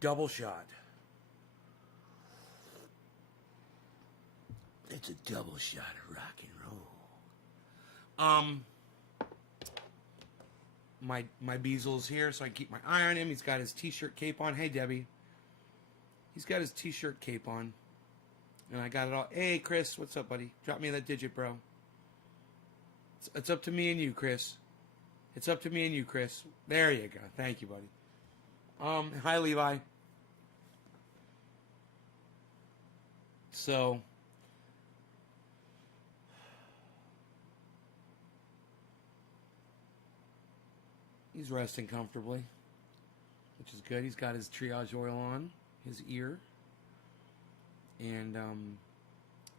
double shot. It's a double shot of rock and roll. My Beasel's here, so I keep my eye on him. He's got his t-shirt cape on. Hey, Debbie. He's got his t-shirt cape on. And I got it all. Hey, Chris, what's up, buddy? Drop me that digit, bro. It's up to me and you, Chris. It's up to me and you, Chris. There you go. Thank you, buddy. Hi, Levi. So, he's resting comfortably, which is good. He's got his triage oil on his ear. And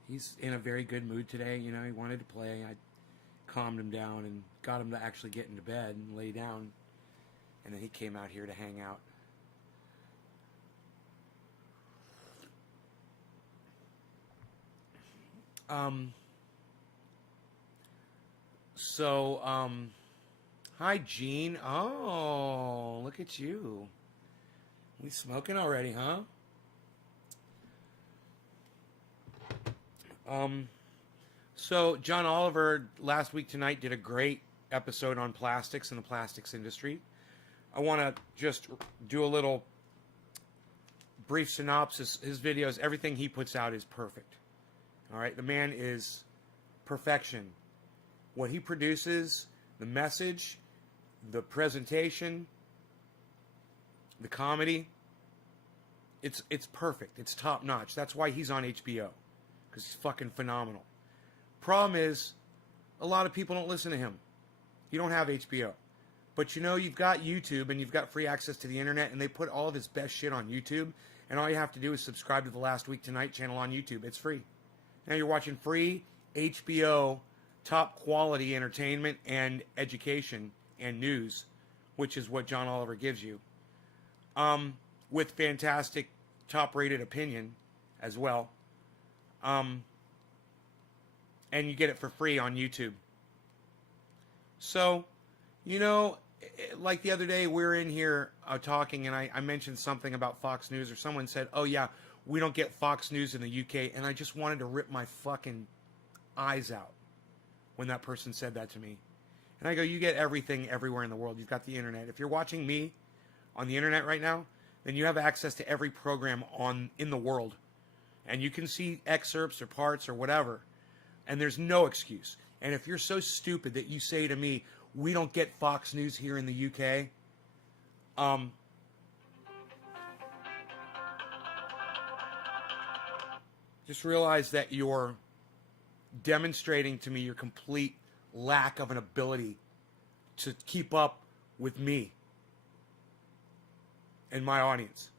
he's in a very good mood today. You know, he wanted to play. I calmed him down and got him to actually get into bed and lay down. And then he came out here to hang out. Hi, Gene. Oh, look at you. We smoking already, huh? So John Oliver last week tonight did a great episode on plastics and the plastics industry. I want to just do a little brief synopsis. His videos, everything he puts out is perfect. All right, the man is perfection. What he produces, the message, the presentation, the comedy, it's perfect. It's top notch. That's why he's on HBO. Because he's fucking phenomenal. Problem is, a lot of people don't listen to him. You don't have HBO. But you know, you've got YouTube and you've got free access to the internet, and they put all of his best shit on YouTube, and all you have to do is subscribe to the Last Week Tonight channel on YouTube. It's free. Now you're watching free HBO, top quality entertainment and education and news, which is what John Oliver gives you. With fantastic, top-rated opinion as well. And you get it for free on YouTube. So, you know, like the other day, we were in here talking, and I mentioned something about Fox News, or someone said, oh yeah, we don't get Fox News in the UK, and I just wanted to rip my fucking eyes out when that person said that to me. And I go, you get everything everywhere in the world. You've got the internet. If you're watching me on the internet right now, then you have access to every program in the world. And you can see excerpts or parts or whatever. And there's no excuse. And if you're so stupid that you say to me, we don't get Fox News here in the UK, just realize that you're demonstrating to me your complete lack of an ability to keep up with me and my audience.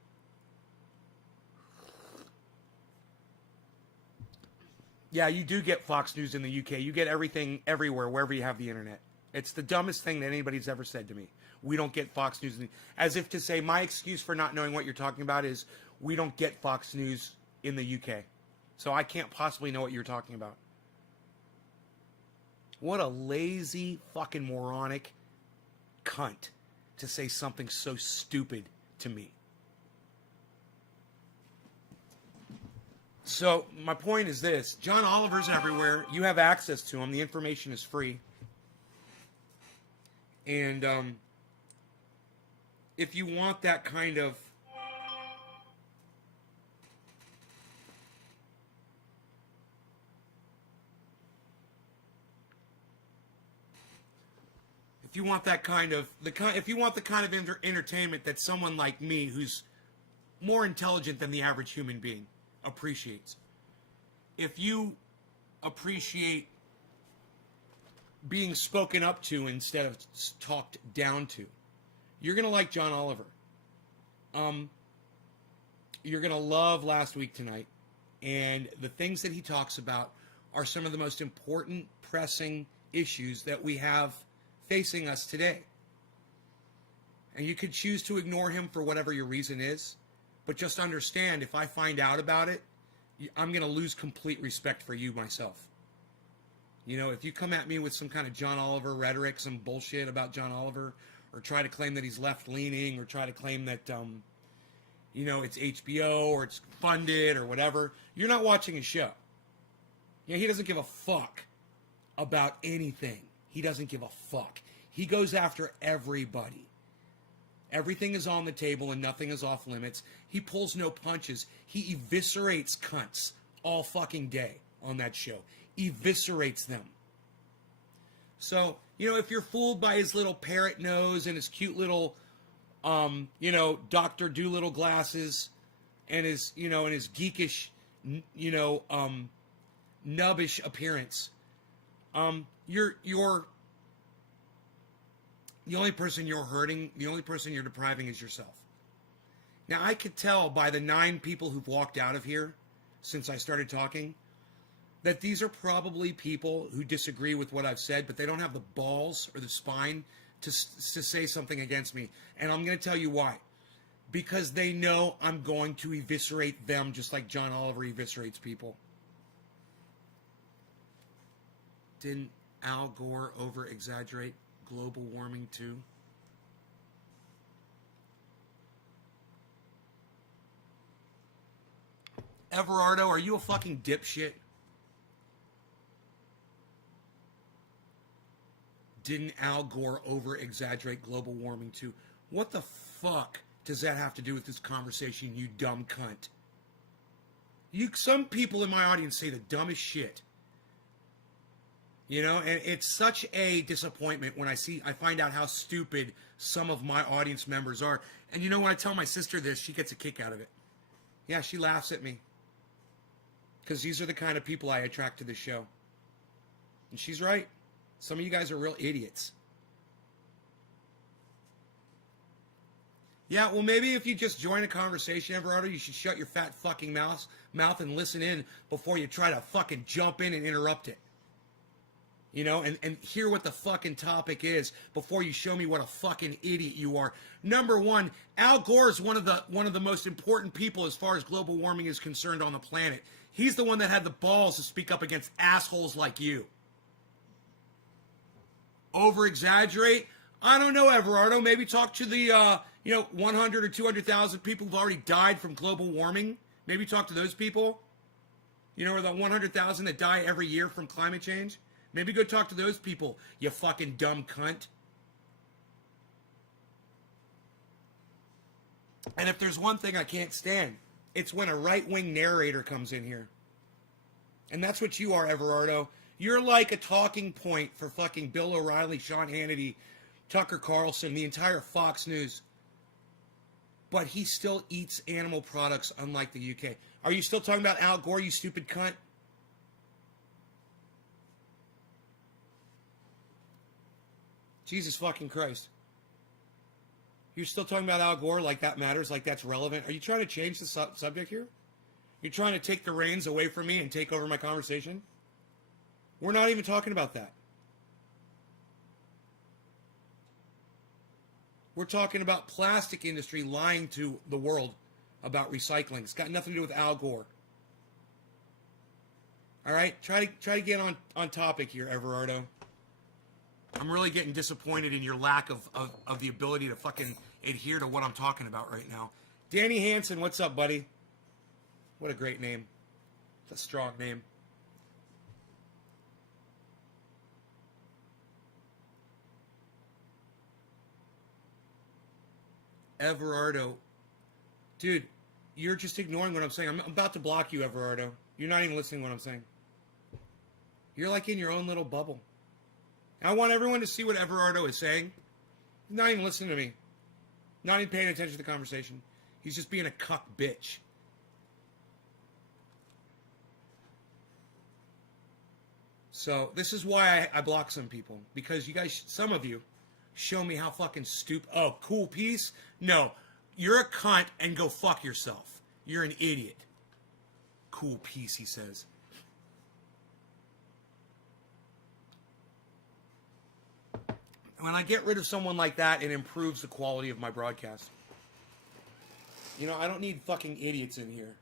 Yeah, you do get Fox News in the UK. You get everything everywhere, wherever you have the internet. It's the dumbest thing that anybody's ever said to me. We don't get Fox News. As if to say, my excuse for not knowing what you're talking about is we don't get Fox News in the UK. So I can't possibly know what you're talking about. What a lazy, fucking moronic cunt to say something so stupid to me. So my point is this. John Oliver's everywhere. You have access to him. The information is free. And if you want that kind of if you want the kind of entertainment that someone like me, who's more intelligent than the average human being, appreciates. If you appreciate being spoken up to instead of talked down to, you're going to like John Oliver. You're going to love Last Week Tonight. And the things that he talks about are some of the most important, pressing issues that we have facing us today. And you could choose to ignore him for whatever your reason is. But just understand, if I find out about it, I'm going to lose complete respect for you myself. You know, if you come at me with some kind of John Oliver rhetoric, some bullshit about John Oliver, or try to claim that he's left-leaning, or try to claim that you know, it's HBO or it's funded or whatever, you're not watching a show. You know, he doesn't give a fuck about anything. He doesn't give a fuck. He goes after everybody. Everything is on the table and nothing is off limits. He pulls no punches. He eviscerates cunts all fucking day on that show. Eviscerates them. So, you know, if you're fooled by his little parrot nose and his cute little, you know, Dr. Doolittle glasses and his, you know, and his geekish, you know, nubbish appearance, you're the only person you're hurting, the only person you're depriving is yourself. Now, I could tell by the 9 people who've walked out of here since I started talking that these are probably people who disagree with what I've said, but they don't have the balls or the spine to say something against me. And I'm going to tell you why. Because they know I'm going to eviscerate them just like John Oliver eviscerates people. Didn't Al Gore over-exaggerate global warming too? Everardo, are you a fucking dipshit? Didn't Al Gore over-exaggerate global warming too? What the fuck does that have to do with this conversation, you dumb cunt? Some people in my audience say the dumbest shit. You know, and it's such a disappointment when I find out how stupid some of my audience members are. And you know, when I tell my sister this, she gets a kick out of it. Yeah, she laughs at me. Because these are the kind of people I attract to the show. And she's right. Some of you guys are real idiots. Yeah, well, maybe if you just join a conversation, Everardo, you should shut your fat fucking mouth and listen in before you try to fucking jump in and interrupt it. You know, and hear what the fucking topic is before you show me what a fucking idiot you are. Number one, Al Gore is one of the most important people as far as global warming is concerned on the planet. He's the one that had the balls to speak up against assholes like you. Over-exaggerate? I don't know, Everardo. Maybe talk to the, 100 or 200,000 people who've already died from global warming. Maybe talk to those people. You know, or the 100,000 that die every year from climate change. Maybe go talk to those people, you fucking dumb cunt. And if there's one thing I can't stand, it's when a right-wing narrator comes in here. And that's what you are, Everardo. You're like a talking point for fucking Bill O'Reilly, Sean Hannity, Tucker Carlson, the entire Fox News. But he still eats animal products, unlike the UK. Are you still talking about Al Gore, you stupid cunt? Jesus fucking Christ. You're still talking about Al Gore like that matters, like that's relevant? Are you trying to change the subject here? You're trying to take the reins away from me and take over my conversation? We're not even talking about that. We're talking about plastic industry lying to the world about recycling. It's got nothing to do with Al Gore. All right? Try to get on topic here, Everardo. I'm really getting disappointed in your lack of the ability to fucking adhere to what I'm talking about right now. Danny Hansen, what's up, buddy? What a great name. It's a strong name. Everardo. Dude, you're just ignoring what I'm saying. I'm about to block you, Everardo. You're not even listening to what I'm saying. You're like in your own little bubble. I want everyone to see what Everardo is saying. He's not even listening to me. Not even paying attention to the conversation. He's just being a cuck bitch. So this is why I block some people. Because you guys, some of you, show me how fucking stupid. Oh, cool piece? No. You're a cunt and go fuck yourself. You're an idiot. Cool piece, he says. When I get rid of someone like that, it improves the quality of my broadcast. You know, I don't need fucking idiots in here.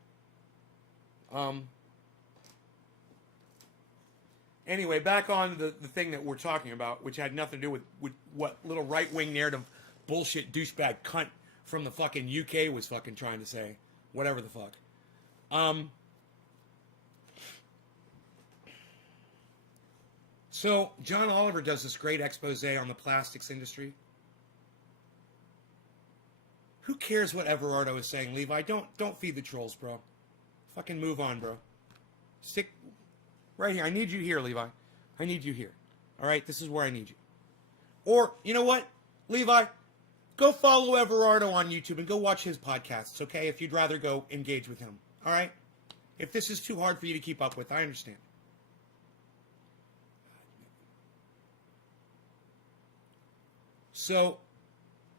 Anyway, back on the thing that we're talking about, which had nothing to do with what little right-wing narrative bullshit douchebag cunt from the fucking UK was fucking trying to say. Whatever the fuck. So John Oliver does this great expose on the plastics industry. Who cares what Everardo is saying, Levi? Don't feed the trolls, bro. Fucking move on, bro. Stick right here. I need you here, Levi. I need you here. All right, this is where I need you. Or, you know what, Levi? Go follow Everardo on YouTube and go watch his podcasts, okay? If you'd rather go engage with him, all right? If this is too hard for you to keep up with, I understand. So,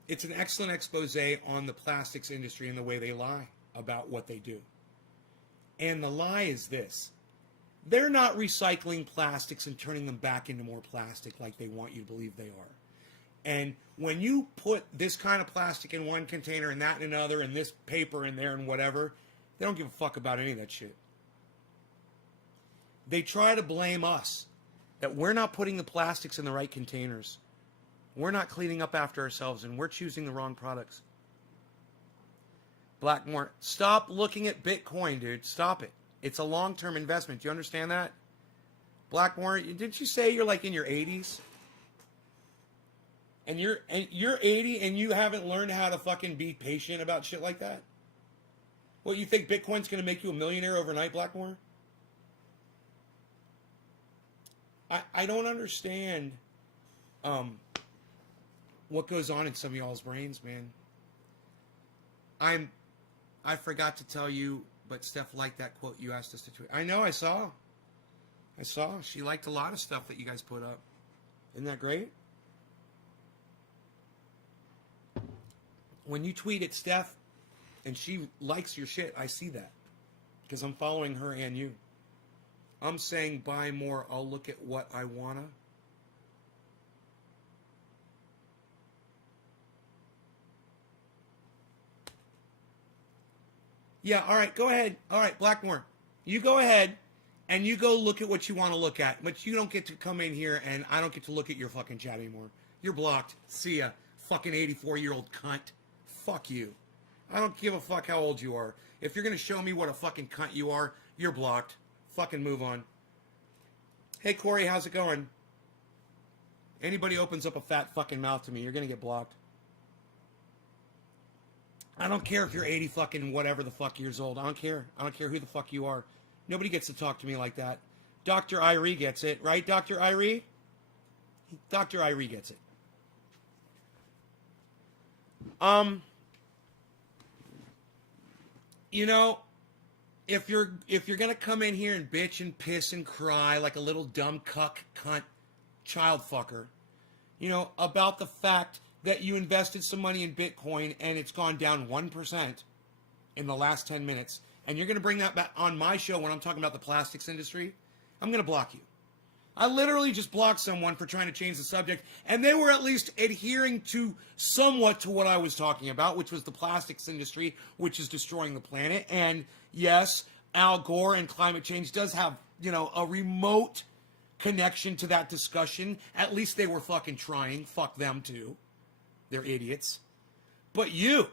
it's an excellent expose on the plastics industry and the way they lie about what they do. And the lie is this. They're not recycling plastics and turning them back into more plastic like they want you to believe they are. And when you put this kind of plastic in one container and that in another and this paper in there and whatever, they don't give a fuck about any of that shit. They try to blame us that we're not putting the plastics in the right containers. We're not cleaning up after ourselves and we're choosing the wrong products. Blackmore, stop looking at Bitcoin, dude. Stop it. It's a long-term investment. Do you understand that? Blackmore, didn't you say you're like in your 80s? And you're 80 and you haven't learned how to fucking be patient about shit like that? What, you think Bitcoin's going to make you a millionaire overnight, Blackmore? I don't understand what goes on in some of y'all's brains, man. I forgot to tell you, but Steph liked that quote you asked us to tweet. I know, I saw. She liked a lot of stuff that you guys put up. Isn't that great? When you tweet at Steph and she likes your shit, I see that. Because I'm following her and you. I'm saying buy more. I'll look at what I wanna. Yeah, all right, go ahead. All right, Blackmore, you go ahead and you go look at what you want to look at. But you don't get to come in here and I don't get to look at your fucking chat anymore. You're blocked. See ya, fucking 84-year-old cunt. Fuck you. I don't give a fuck how old you are. If you're going to show me what a fucking cunt you are, you're blocked. Fucking move on. Hey, Corey, how's it going? Anybody opens up a fat fucking mouth to me, you're going to get blocked. I don't care if you're 80 fucking whatever the fuck years old. I don't care. I don't care who the fuck you are. Nobody gets to talk to me like that. Dr. Irie gets it, right, Dr. Irie? Dr. Irie gets it. You know, if you're gonna come in here and bitch and piss and cry like a little dumb cuck, cunt, child fucker, you know, about the fact that you invested some money in Bitcoin and it's gone down 1% in the last 10 minutes, and you're going to bring that back on my show when I'm talking about the plastics industry, I'm going to block you. I literally just blocked someone for trying to change the subject, and they were at least adhering to somewhat to what I was talking about, which was the plastics industry, which is destroying the planet. And yes, Al Gore and climate change does have, you know, a remote connection to that discussion. At least they were fucking trying. Fuck them too. They're idiots. But you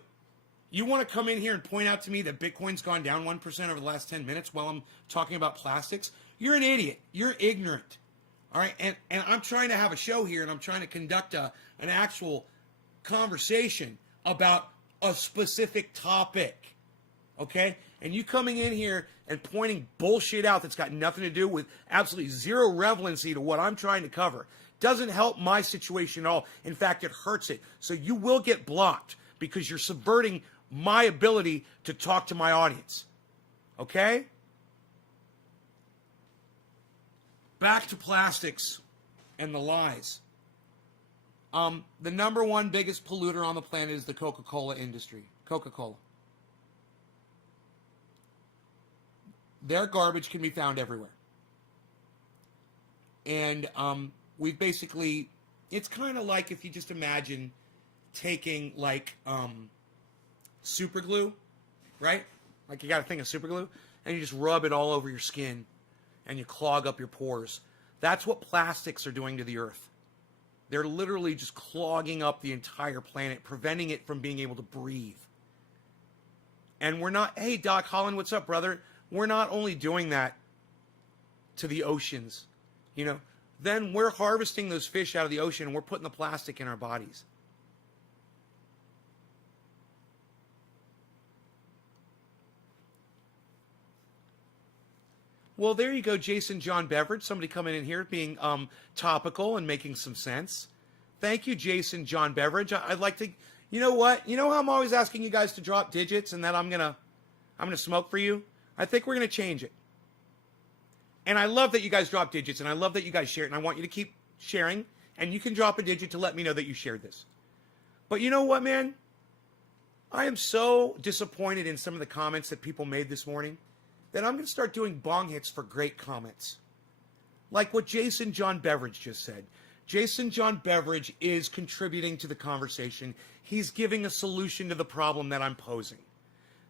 want to come in here and point out to me that Bitcoin's gone down 1% over the last 10 minutes while I'm talking about plastics? You're an idiot. You're ignorant. All right? And I'm trying to have a show here, and I'm trying to conduct an actual conversation about a specific topic. Okay? And you coming in here and pointing bullshit out that's got nothing to do with absolutely zero relevancy to what I'm trying to cover doesn't help my situation at all. In fact, it hurts it. So you will get blocked because you're subverting my ability to talk to my audience. Okay? Back to plastics and the lies. The number one biggest polluter on the planet is the Coca-Cola industry. Coca-Cola. Their garbage can be found everywhere. And we've basically, it's kind of like if you just imagine taking like super glue, right? Like you got a thing of super glue, and you just rub it all over your skin and you clog up your pores. That's what plastics are doing to the earth. They're literally just clogging up the entire planet, preventing it from being able to breathe. And we're not, hey, Doc Holland, what's up, brother? We're not only doing that to the oceans, then we're harvesting those fish out of the ocean and we're putting the plastic in our bodies. Well, there you go, Jason John Beveridge. Somebody coming in here being topical and making some sense. Thank you, Jason John Beveridge. I'd like to, you know what? You know how I'm always asking you guys to drop digits and that I'm gonna smoke for you? I think we're gonna change it. And I love that you guys drop digits, and I love that you guys share it, and I want you to keep sharing, and you can drop a digit to let me know that you shared this. But you know what, man? I am so disappointed in some of the comments that people made this morning that I'm going to start doing bong hits for great comments. Like what Jason John Beveridge just said. Jason John Beveridge is contributing to the conversation. He's giving a solution to the problem that I'm posing.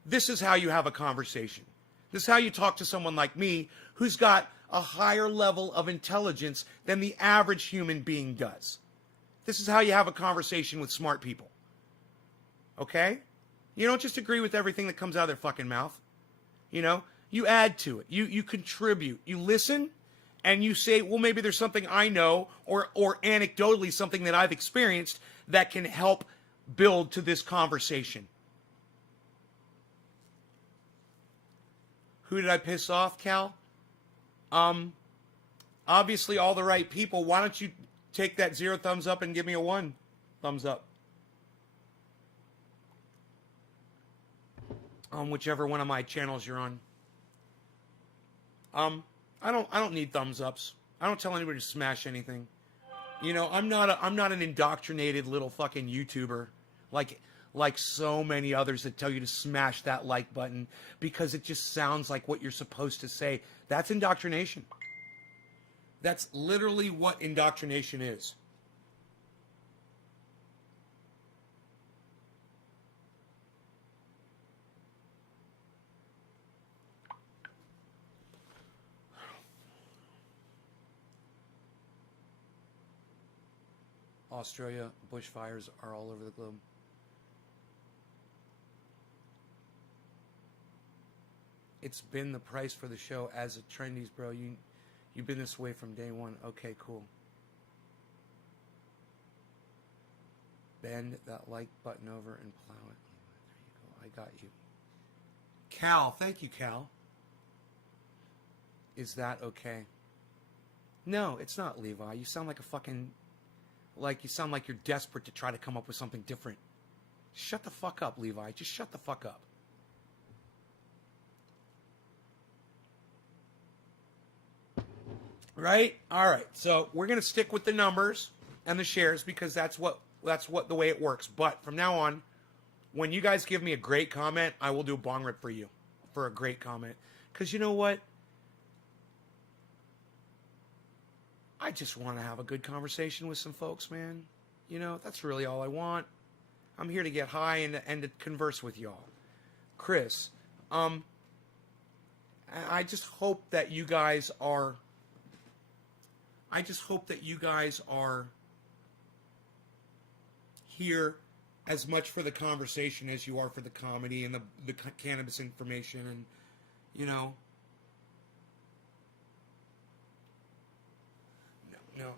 This is how you have a conversation. This is how you talk to someone like me who's got a higher level of intelligence than the average human being does. This is how you have a conversation with smart people. Okay? You don't just agree with everything that comes out of their fucking mouth. You add to it. You contribute. You listen and you say, well, maybe there's something I know or anecdotally something that I've experienced that can help build to this conversation. Who did I piss off, Cal? Obviously all the right people. Why don't you take that 0 thumbs up and give me a 1 thumbs up? On whichever one of my channels you're on. I don't need thumbs ups. I don't tell anybody to smash anything. I'm not an indoctrinated little fucking YouTuber like so many others that tell you to smash that like button because it just sounds like what you're supposed to say. That's indoctrination. That's literally what indoctrination is. Australia, bushfires are all over the globe. It's been the price for the show as a trendies, bro. You've been this way from day one. Okay, cool. Bend that like button over and plow it. There you go. I got you. Cal, thank you, Cal. Is that okay? No, it's not, Levi. You sound like a fucking... you sound like you're desperate to try to come up with something different. Shut the fuck up, Levi. Just shut the fuck up. Right? All right. So we're going to stick with the numbers and the shares because that's what the way it works. But from now on, when you guys give me a great comment, I will do a bong rip for you for a great comment. Because you know what? I just want to have a good conversation with some folks, man. That's really all I want. I'm here to get high and to converse with y'all. Chris, I just hope that you guys are... here as much for the conversation as you are for the comedy and the cannabis information and, No.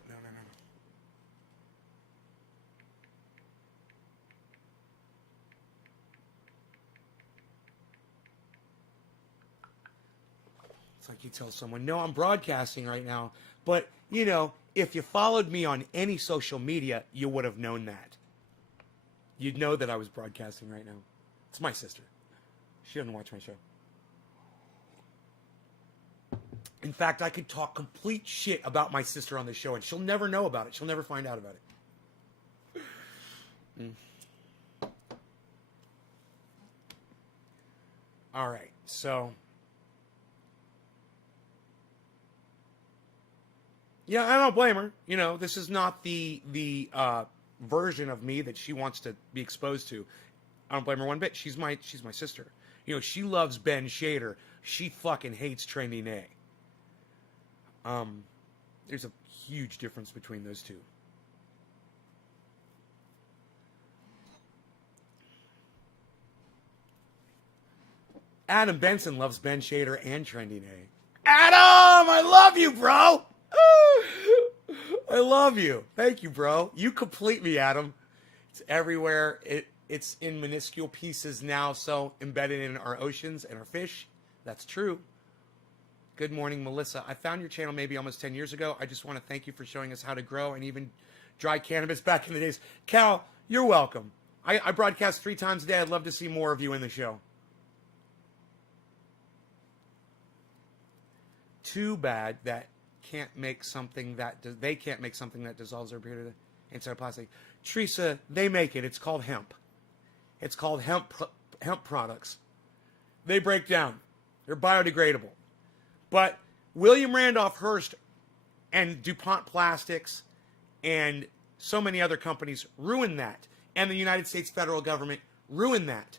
It's like you tell someone, no, I'm broadcasting right now. But, if you followed me on any social media, you would have known that. You'd know that I was broadcasting right now. It's my sister. She doesn't watch my show. In fact, I could talk complete shit about my sister on the show, and she'll never know about it. She'll never find out about it. All right, so... yeah, I don't blame her. This is not the version of me that she wants to be exposed to. I don't blame her one bit. She's my sister. She loves Ben Shader. She fucking hates Trending A. There's a huge difference between those two. Adam Benson loves Ben Shader and Trending A. Adam, I love you, bro. I love you. Thank you, bro. You complete me, Adam. It's everywhere. It's in minuscule pieces now, so embedded in our oceans and our fish. That's true. Good morning, Melissa. I found your channel maybe almost 10 years ago. I just want to thank you for showing us how to grow and even dry cannabis back in the days. Cal, you're welcome. I broadcast 3 times a day. I'd love to see more of you in the show. Too bad that can't make something that they can't make something that dissolves their beard inside of plastic. Teresa, they make it. It's called hemp. It's called hemp products. They break down. They're biodegradable. But William Randolph Hearst and DuPont Plastics and so many other companies ruined that. And the United States federal government ruined that.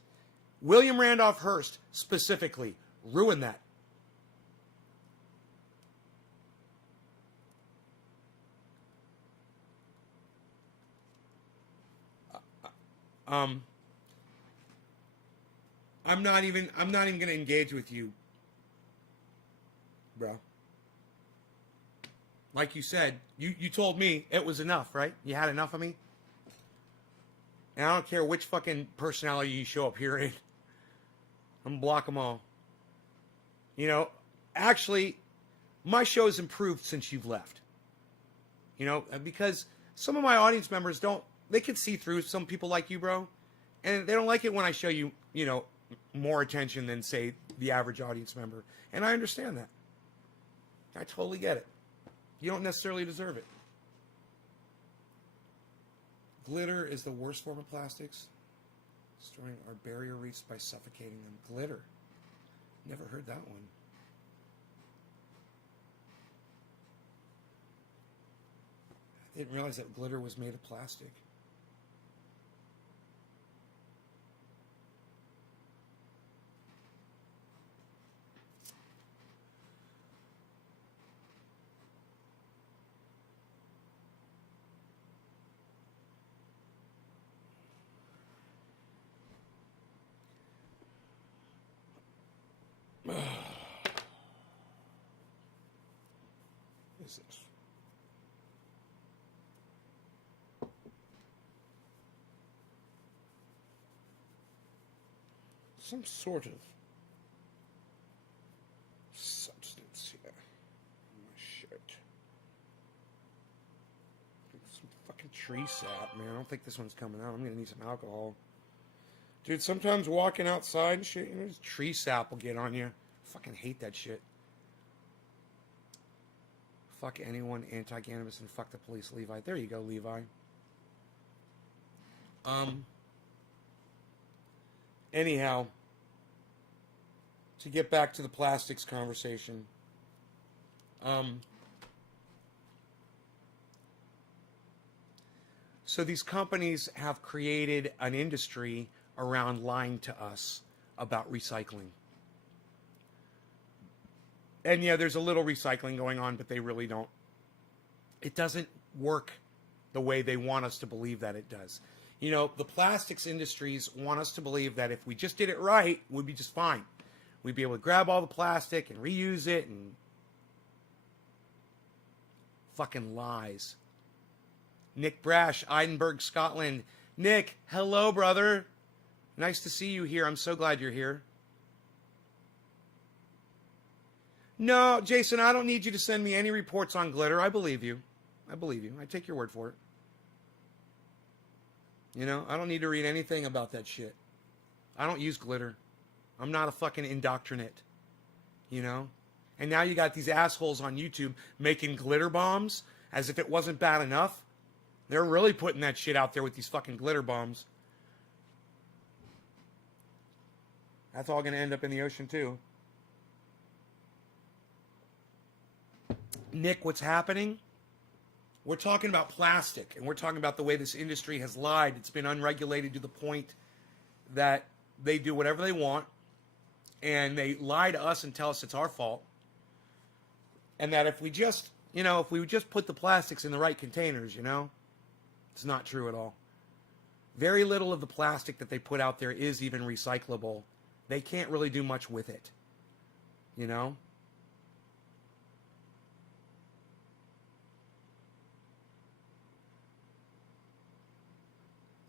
William Randolph Hearst specifically ruined that. I'm not even going to engage with you, bro. Like you said, you told me it was enough, right? You had enough of me. And I don't care which fucking personality you show up here in. I'm gonna block them all. You know, actually, my show has improved since you've left. You know, because some of my audience members they can see through some people like you, bro. And they don't like it when I show you, you know, more attention than, say, the average audience member. And I understand that. I totally get it. You don't necessarily deserve it. Glitter is the worst form of plastics. Destroying our barrier reefs by suffocating them. Glitter. Never heard that one. I didn't realize that glitter was made of plastic. Is this? Some sort of substance here in my shirt. Some fucking tree sap, man. I don't think this one's coming out. I'm gonna need some alcohol. Dude, sometimes walking outside and shit, you know, tree sap will get on you. I fucking hate that shit. Fuck anyone anti-cannabis and fuck the police, Levi. There you go, Levi. Anyhow, to get back to the plastics conversation. So these companies have created an industry around lying to us about recycling. And yeah, there's a little recycling going on, but they really don't. It doesn't work the way they want us to believe that it does. You know, the plastics industries want us to believe that if we just did it right, we'd be just fine. We'd be able to grab all the plastic and reuse it, and fucking lies. Nick Brash, Edinburgh, Scotland. Nick, hello, brother. Nice to see you here. I'm so glad you're here. No, Jason, I don't need you to send me any reports on glitter. I believe you. I believe you. I take your word for it. You know, I don't need to read anything about that shit. I don't use glitter. I'm not a fucking indoctrinate. You know? And now you got these assholes on YouTube making glitter bombs as if it wasn't bad enough. They're really putting that shit out there with these fucking glitter bombs. That's all going to end up in the ocean too. Nick, what's happening? We're talking about plastic, and we're talking about the way this industry has lied. It's been unregulated to the point that they do whatever they want, and they lie to us and tell us it's our fault. And that if we just, you know, if we just put the plastics in the right containers, you know, it's not true at all. Very little of the plastic that they put out there is even recyclable They can't really do much with it. You know?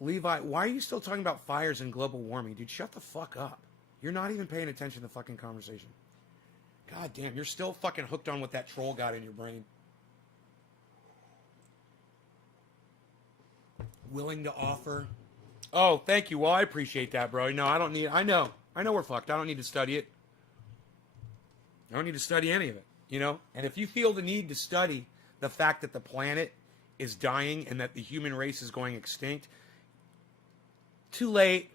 Levi, why are you still talking about fires and global warming? Dude, shut the fuck up. You're not even paying attention to the fucking conversation. God damn, you're still fucking hooked on what that troll got in your brain. Willing to offer. Oh, thank you. Well, I appreciate that, bro. No, I don't need... I know we're fucked. I don't need to study it. I don't need to study any of it, you know? And if you feel the need to study the fact that the planet is dying and that the human race is going extinct, too late.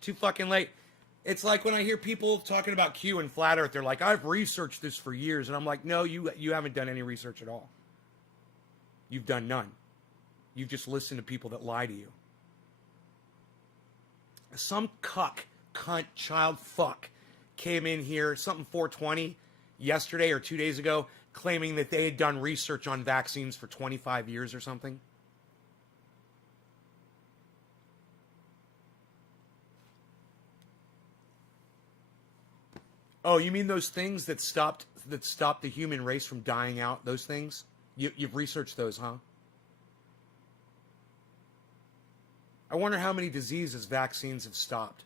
Too fucking late. It's like when I hear people talking about Q and Flat Earth, they're like, I've researched this for years. And I'm like, no, you haven't done any research at all. You've done none. You've just listened to people that lie to you. Some cunt, child fuck came in here, something 420, yesterday or 2 days ago, claiming that they had done research on vaccines for 25 years or something. Oh, you mean those things that stopped the human race from dying out? Those things? You've researched those, huh? I wonder how many diseases vaccines have stopped.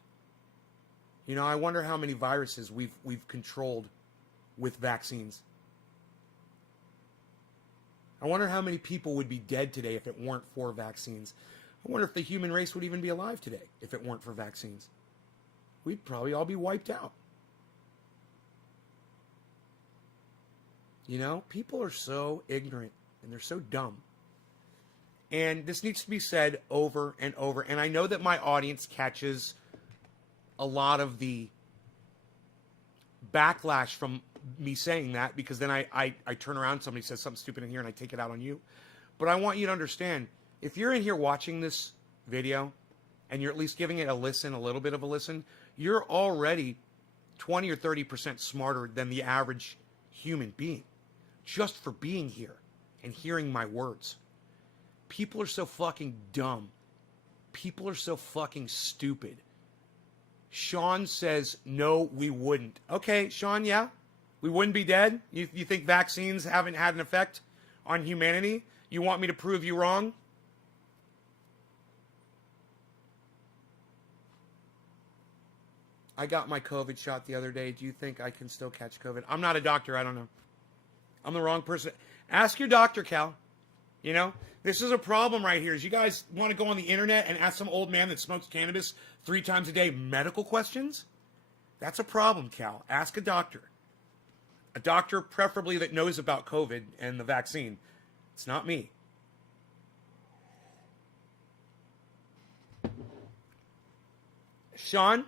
You know, I wonder how many viruses we've controlled with vaccines. I wonder how many people would be dead today if it weren't for vaccines. I wonder if the human race would even be alive today if it weren't for vaccines. We'd probably all be wiped out. You know, people are so ignorant and they're so dumb. And this needs to be said over and over. And I know that my audience catches a lot of the backlash from me saying that, because then I turn around, somebody says something stupid in here and I take it out on you. But I want you to understand, if you're in here watching this video and you're at least giving it a listen, a little bit of a listen, you're already 20 or 30% smarter than the average human being, just for being here and hearing my words. People are so fucking dumb. People are so fucking stupid. Sean says, no, we wouldn't. Okay, Sean, yeah? We wouldn't be dead? You think vaccines haven't had an effect on humanity? You want me to prove you wrong? I got my COVID shot the other day. Do you think I can still catch COVID? I'm not a doctor. I don't know. I'm the wrong person. Ask your doctor, Cal. You know, this is a problem right here. Is you guys want to go on the internet and ask some old man that smokes cannabis 3 times a day medical questions? That's a problem, Cal. Ask a doctor. A doctor preferably that knows about COVID and the vaccine. It's not me. Sean?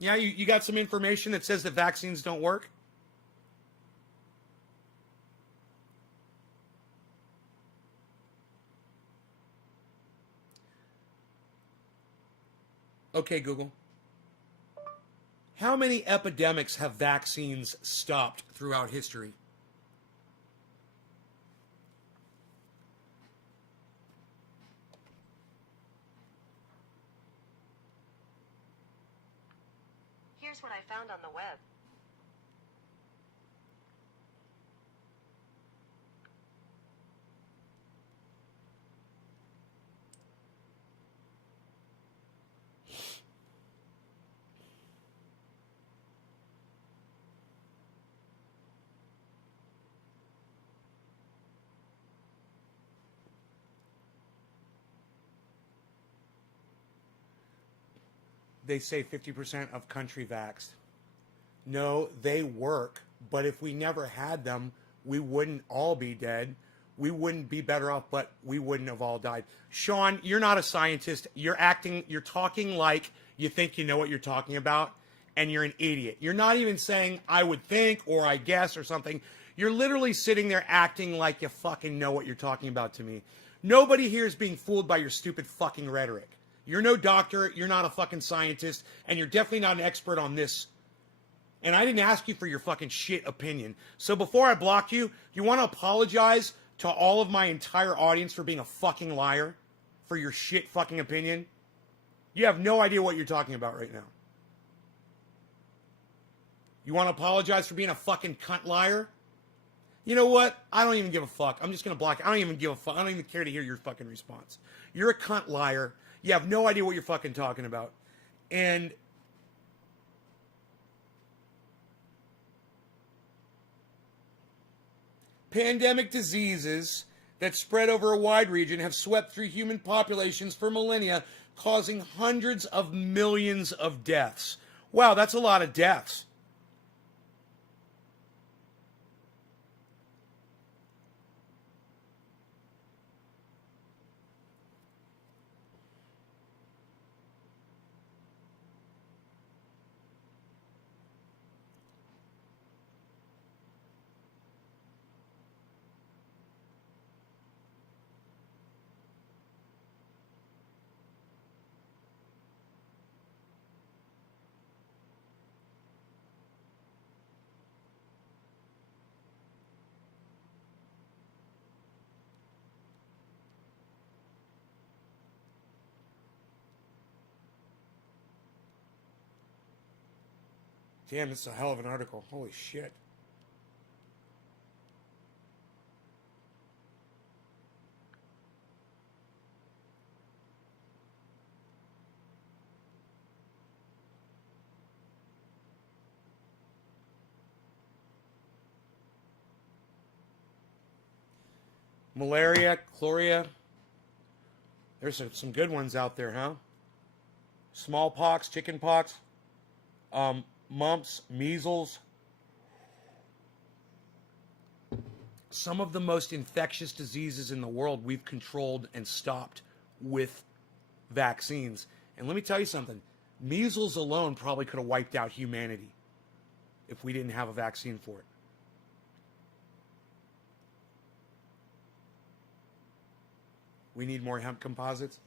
Yeah, you got some information that says that vaccines don't work? Okay, Google. How many epidemics have vaccines stopped throughout history? Here's what I found on the web. They say 50% of country vaxxed. No, they work, but if we never had them, we wouldn't all be dead. We wouldn't be better off, but we wouldn't have all died. Sean, you're not a scientist. You're talking like you think you know what you're talking about, and you're an idiot. You're not even saying, I would think, or I guess, or something. You're literally sitting there acting like you fucking know what you're talking about to me. Nobody here is being fooled by your stupid fucking rhetoric. You're no doctor, you're not a fucking scientist, and you're definitely not an expert on this. And I didn't ask you for your fucking shit opinion. So before I block you, you want to apologize to all of my entire audience for being a fucking liar? For your shit fucking opinion? You have no idea what you're talking about right now. You want to apologize for being a fucking cunt liar? You know what? I don't even give a fuck. I'm just going to block it. I don't even give a fuck. I don't even care to hear your fucking response. You're a cunt liar. You have no idea what you're fucking talking about. And pandemic diseases that spread over a wide region have swept through human populations for millennia, causing hundreds of millions of deaths. Wow, that's a lot of deaths. Damn, this is a hell of an article. Holy shit. Malaria, chloria. There's some good ones out there, huh? Smallpox, chickenpox, mumps, measles. Some of the most infectious diseases in the world we've controlled and stopped with vaccines. And let me tell you something. Measles alone probably could have wiped out humanity if we didn't have a vaccine for it. We need more hemp composites.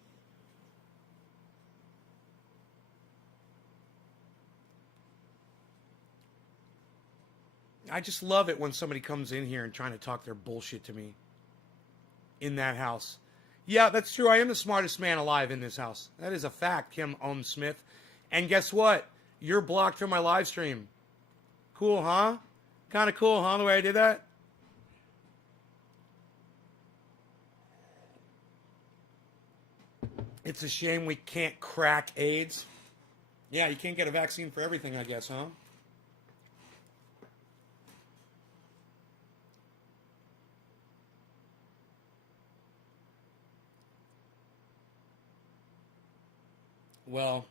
I just love it when somebody comes in here and trying to talk their bullshit to me in that house. Yeah, that's true. I am the smartest man alive in this house. That is a fact, Kim Ohm Smith. And guess what? You're blocked from my live stream. Cool, huh? Kind of cool, huh, the way I did that? It's a shame we can't crack AIDS. Yeah, you can't get a vaccine for everything, I guess, huh? Well,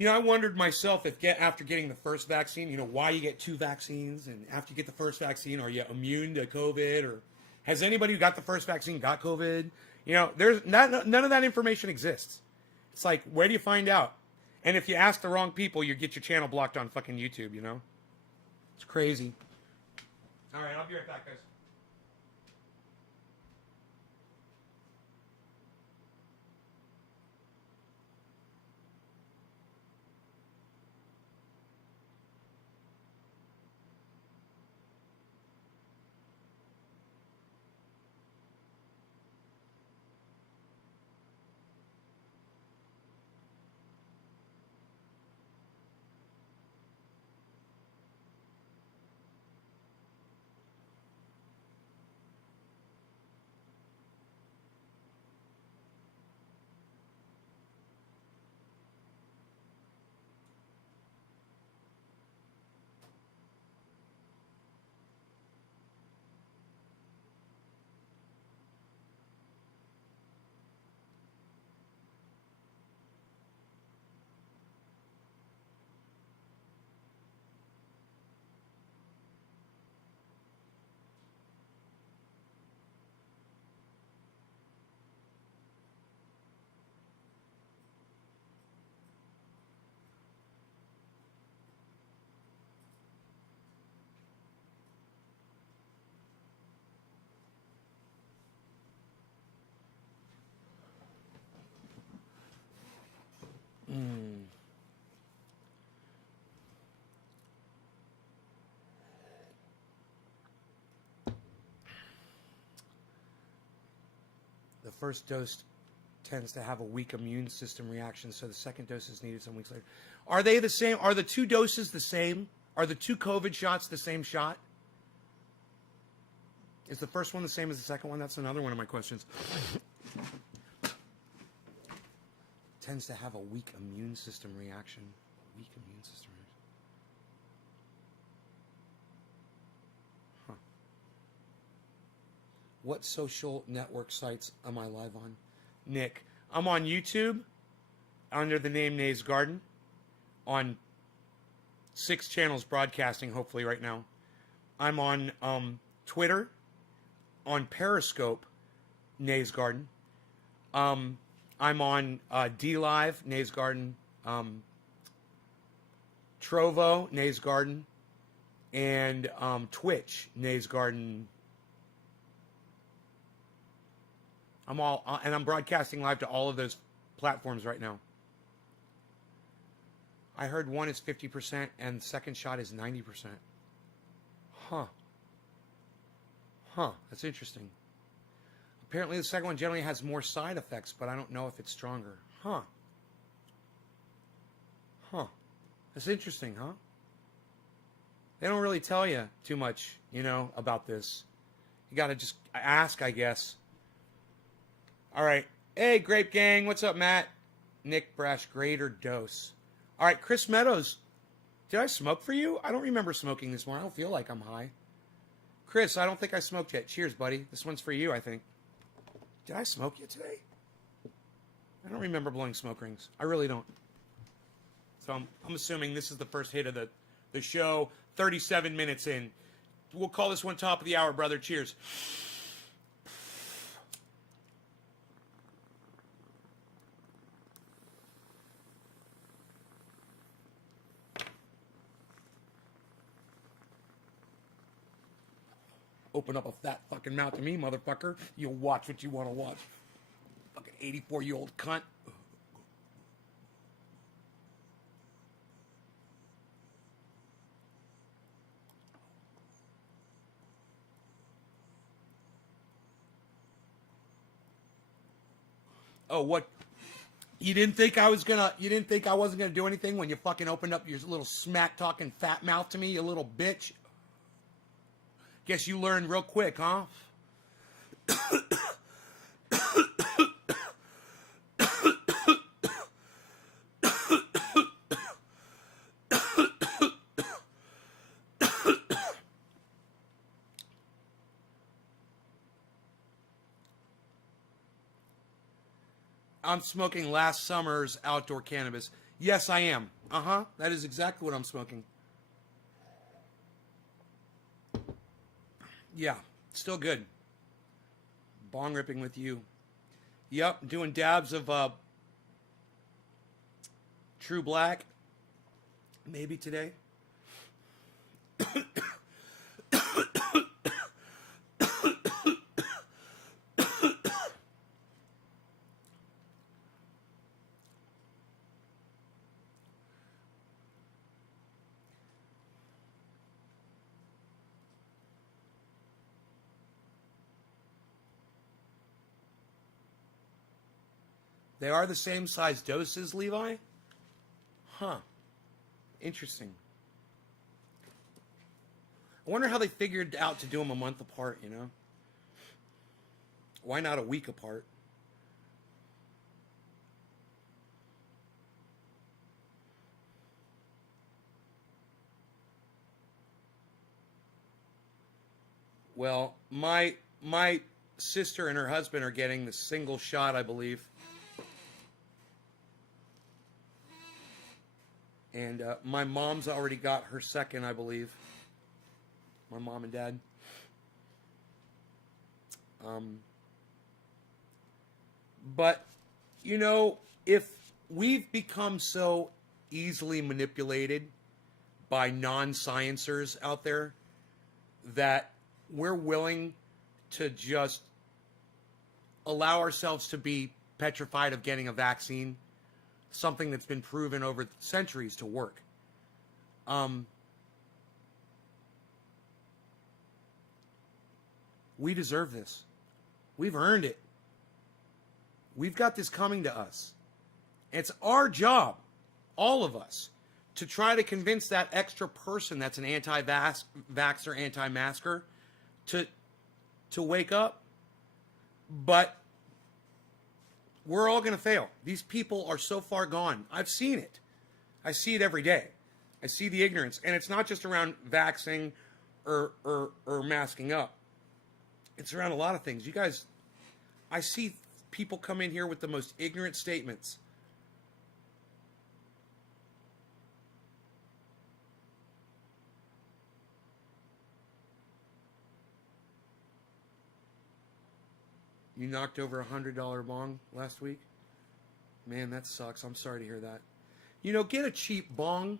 I wondered myself if after getting the first vaccine, why you get two vaccines, and after you get the first vaccine, are you immune to COVID, or has anybody who got the first vaccine got COVID? There's none of that information exists. It's like, where do you find out? And if you ask the wrong people, you get your channel blocked on fucking YouTube, It's crazy. All right, I'll be right back, guys. The first dose tends to have a weak immune system reaction, so the second dose is needed some weeks later. Are they the same? Are the two doses the same? Are the two COVID shots the same shot? Is the first one the same as the second one? That's another one of my questions. Tends to have a weak immune system reaction. A weak immune system reaction. Huh. What social network sites am I live on? Nick, I'm on YouTube under the name Nays Garden on 6 channels broadcasting hopefully right now. I'm on Twitter, on Periscope, Nays Garden. I'm on DLive, Nays Garden, Trovo, Nays Garden, and Twitch, Nays Garden. I'm broadcasting live to all of those platforms right now. I heard one is 50% and the second shot is 90%. Huh. That's interesting. Apparently the second one generally has more side effects, but I don't know if it's stronger. Huh. That's interesting, huh? They don't really tell you too much, about this. You got to just ask, I guess. All right. Hey, Grape Gang. What's up, Matt? Nick Brash, greater dose. All right, Chris Meadows. Did I smoke for you? I don't remember smoking this morning. I don't feel like I'm high. Chris, I don't think I smoked yet. Cheers, buddy. This one's for you, I think. Did I smoke yet today? I don't remember blowing smoke rings. I really don't. So I'm assuming this is the first hit of the show. 37 minutes in. We'll call this one top of the hour, brother. Cheers. Open up a fat fucking mouth to me, motherfucker. You'll watch what you want to watch. Fucking 84-year-old cunt. Oh, what? You didn't think I wasn't gonna do anything when you fucking opened up your little smack talking fat mouth to me, you little bitch? Guess you learned real quick, huh? I'm smoking last summer's outdoor cannabis. Yes, I am. That is exactly what I'm smoking. Yeah, still good. Bong ripping with you. Yep, doing dabs of True Black. Maybe today. They are the same size doses, Levi? Huh. Interesting. I wonder how they figured out to do them a month apart, Why not a week apart? Well, my sister and her husband are getting the single shot, I believe. And my mom's already got her second, I believe. My mom and dad. But, if we've become so easily manipulated by non-sciencers out there that we're willing to just allow ourselves to be petrified of getting a vaccine, something that's been proven over centuries to work. We deserve this. We've earned it. We've got this coming to us. It's our job, all of us, to try to convince that extra person that's an anti-vaxxer, anti-masker to wake up. But we're all going to fail. These people are so far gone. I've seen it. I see it every day. I see the ignorance. And it's not just around vaxxing or masking up. It's around a lot of things. You guys, I see people come in here with the most ignorant statements. You knocked over $100 bong last week? Man, that sucks. I'm sorry to hear that. You know, get a cheap bong.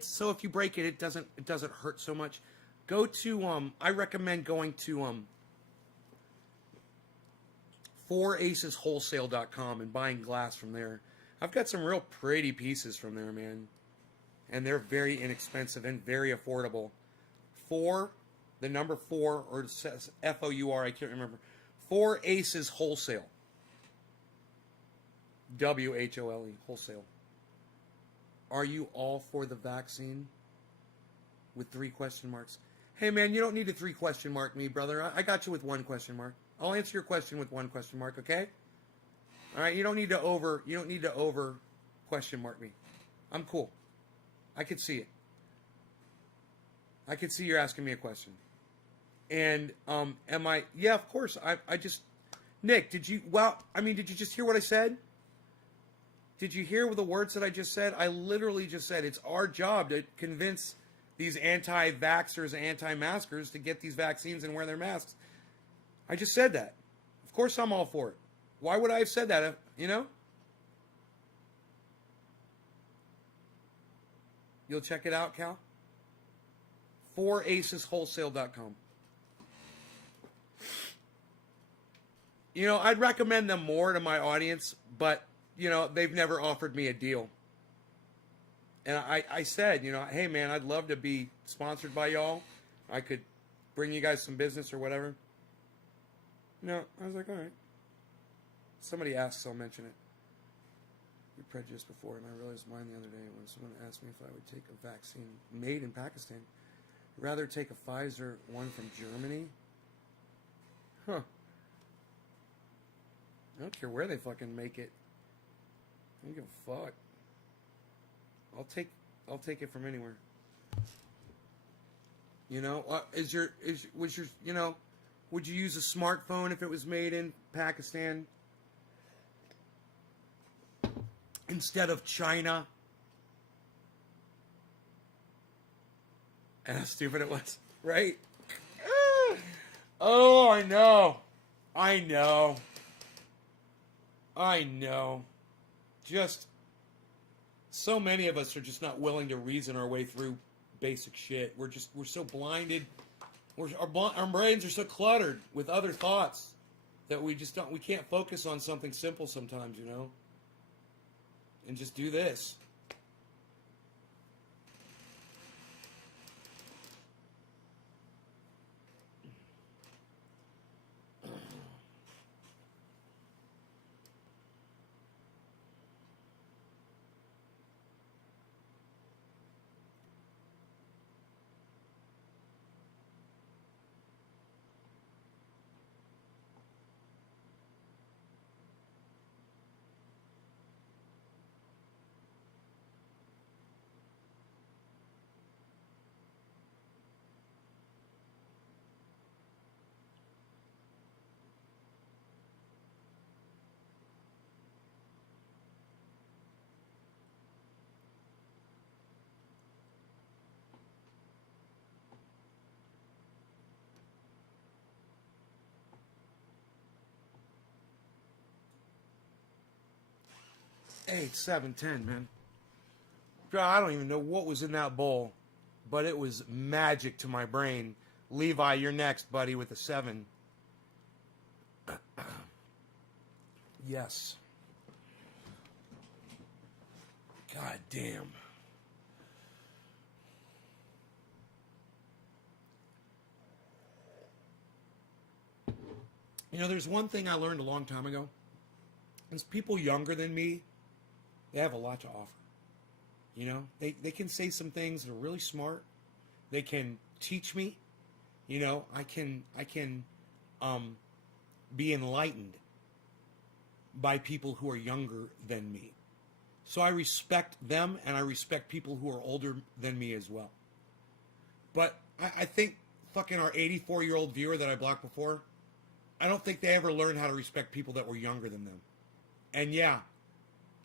So if you break it, it doesn't hurt so much. Go to I recommend going to 4aceswholesale.com and buying glass from there. I've got some real pretty pieces from there, man. And they're very inexpensive and very affordable. The number 4, or it says F-O-U-R, I can't remember. 4 Aces Wholesale. W-H-O-L-E, wholesale. Are you all for the vaccine? With 3 question marks. Hey man, you don't need to 3 question mark me, brother. I got you with 1 question mark. I'll answer your question with 1 question mark, okay? All right, you don't need to over question mark me. I'm cool. I could see it. I could see you're asking me a question. And am I? Yeah, of course. I just, Nick, did you just hear what I said? Did you hear the words that I just said? I literally just said it's our job to convince these anti-vaxxers, anti-maskers to get these vaccines and wear their masks. I just said that. Of course I'm all for it. Why would I have said that, you know? You'll check it out, Cal? 4aceswholesale.com. You know, I'd recommend them more to my audience, but, you know, they've never offered me a deal. And I said, you know, hey, man, I'd love to be sponsored by y'all. I could bring you guys some business or whatever. No, I was like, all right. Somebody asked, so I'll mention it. You're prejudiced before, and I realized mine the other day when someone asked me if I would take a vaccine made in Pakistan. I'd rather take a Pfizer one from Germany. Huh. I don't care where they fucking make it. I don't give a fuck. I'll take it from anywhere. You know, would you use a smartphone if it was made in Pakistan instead of China? And how stupid it was, right? Oh, I know. Just so many of us are just not willing to reason our way through basic shit. We're so blinded. Our brains are so cluttered with other thoughts that we can't focus on something simple sometimes, you know? And just do this. Eight, 7, 10, man. I don't even know what was in that bowl, but it was magic to my brain. Levi, you're next, buddy, with a 7. Yes. God damn. You know, there's one thing I learned a long time ago. As people younger than me, they have a lot to offer. You know, they can say some things that are really smart. They can teach me. You know, I can be enlightened by people who are younger than me. So I respect them, and I respect people who are older than me as well. But I think fucking our 84-year-old viewer that I blocked before, I don't think they ever learned how to respect people that were younger than them. And yeah,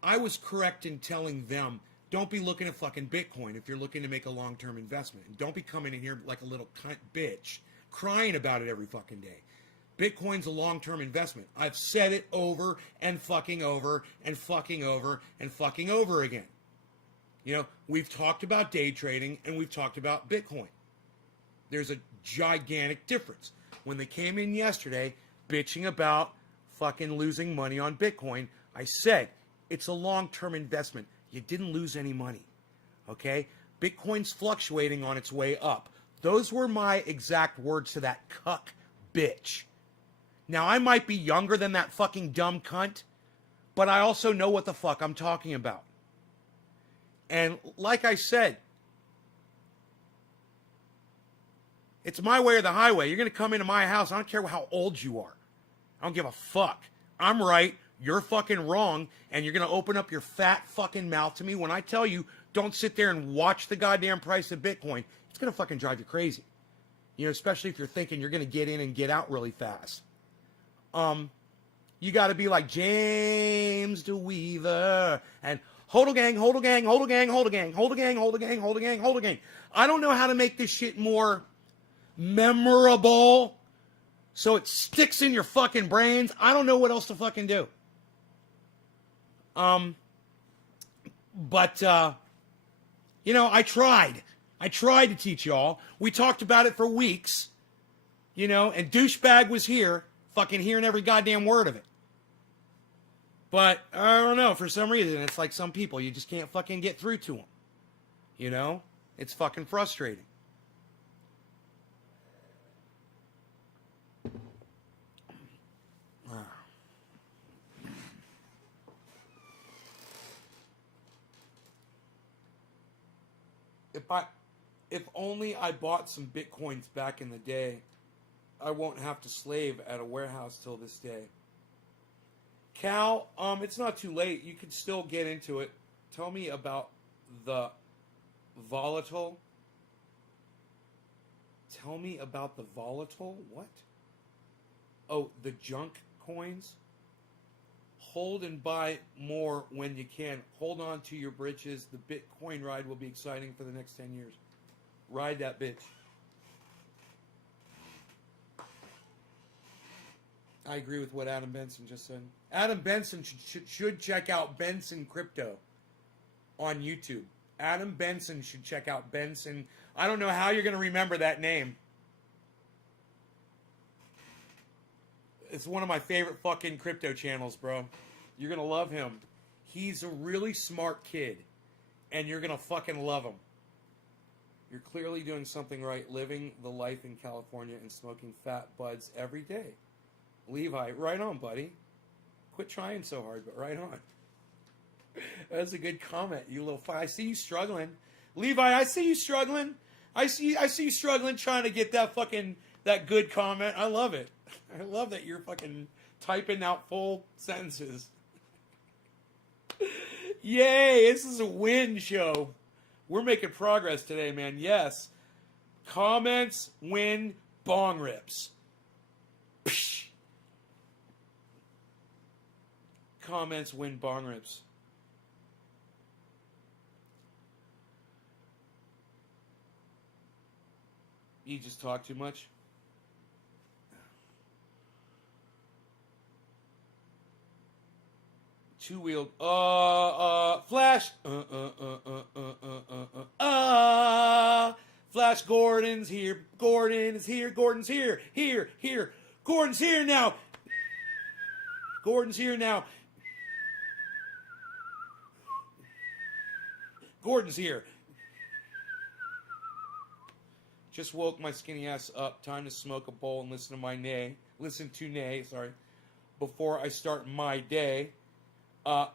I was correct in telling them, don't be looking at fucking Bitcoin if you're looking to make a long-term investment. And don't be coming in here like a little cunt bitch, crying about it every fucking day. Bitcoin's a long-term investment. I've said it over and fucking over and fucking over and fucking over again. You know, we've talked about day trading and we've talked about Bitcoin. There's a gigantic difference. When they came in yesterday bitching about fucking losing money on Bitcoin, I said, it's a long-term investment. You didn't lose any money, okay? Bitcoin's fluctuating on its way up. Those were my exact words to that cuck bitch. Now, I might be younger than that fucking dumb cunt, but I also know what the fuck I'm talking about. And like I said, it's my way or the highway. You're going to come into my house. I don't care how old you are. I don't give a fuck. I'm right. You're fucking wrong. And you're going to open up your fat fucking mouth to me when I tell you, don't sit there and watch the goddamn price of Bitcoin. It's going to fucking drive you crazy. You know, especially if you're thinking you're going to get in and get out really fast. You got to be like James DeWeaver and hold a gang, hold a gang, hold a gang, hold a gang, hold a gang, hold a gang, hold a gang, hold a gang. I don't know how to make this shit more memorable so it sticks in your fucking brains. I don't know what else to fucking do. But you know, I tried to teach y'all. We talked about it for weeks, you know, and douchebag was here, fucking hearing every goddamn word of it. But I don't know, for some reason, it's like some people, you just can't fucking get through to them. You know? It's fucking frustrating. If only I bought some Bitcoins back in the day, I won't have to slave at a warehouse till this day. Cal, it's not too late. You can still get into it. Tell me about the volatile. Tell me about the volatile? What? Oh, the junk coins? Hold and buy more when you can. Hold on to your britches. The Bitcoin ride will be exciting for the next 10 years. Ride that bitch. I agree with what Adam Benson just said. Adam Benson should check out Benson Crypto on YouTube. Adam Benson should check out Benson. I don't know how you're going to remember that name. It's one of my favorite fucking crypto channels, bro. You're going to love him. He's a really smart kid. And you're going to fucking love him. You're clearly doing something right, living the life in California and smoking fat buds every day. Levi, right on, buddy. Quit trying so hard, but right on. That's a good comment, you little I see you struggling. Levi, I see you struggling. I see you struggling trying to get that good comment. I love it. I love that you're fucking typing out full sentences. Yay, this is a win show. We're making progress today, man. Yes. Comments win bong rips. Psh. Comments win bong rips. You just talk too much? Two-wheeled, Flash, Flash Gordon's here, Gordon is here, Gordon's here, here, Gordon's here now, Gordon's here now, Gordon's here. Just woke my skinny ass up, time to smoke a bowl and listen to Nay, before I start my day.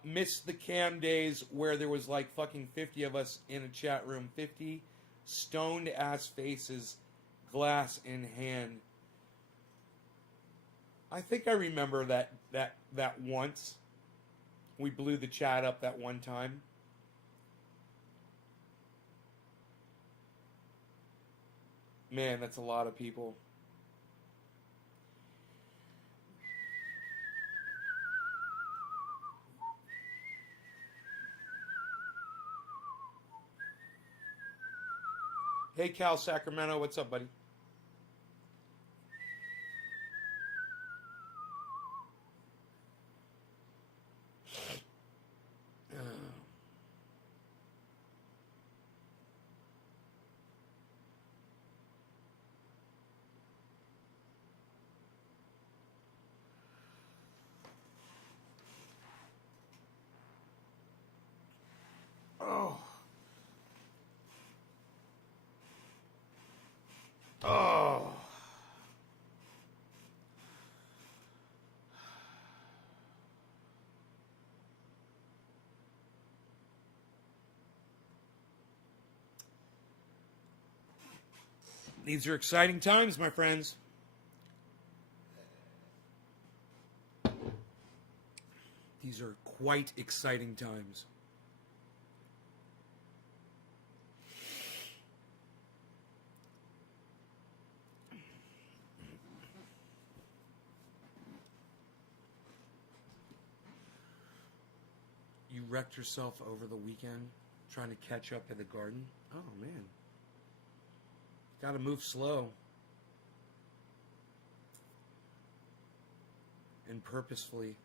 Missed the cam days where there was like fucking 50 of us in a chat room. 50 stoned ass faces, glass in hand. I think I remember that once. We blew the chat up that one time. Man, that's a lot of people. Hey, Cal Sacramento, what's up, buddy? Oh. Oh. These are exciting times, my friends. These are quite exciting times. You wrecked yourself over the weekend trying to catch up in the garden? Oh, man. Gotta move slow. And purposefully.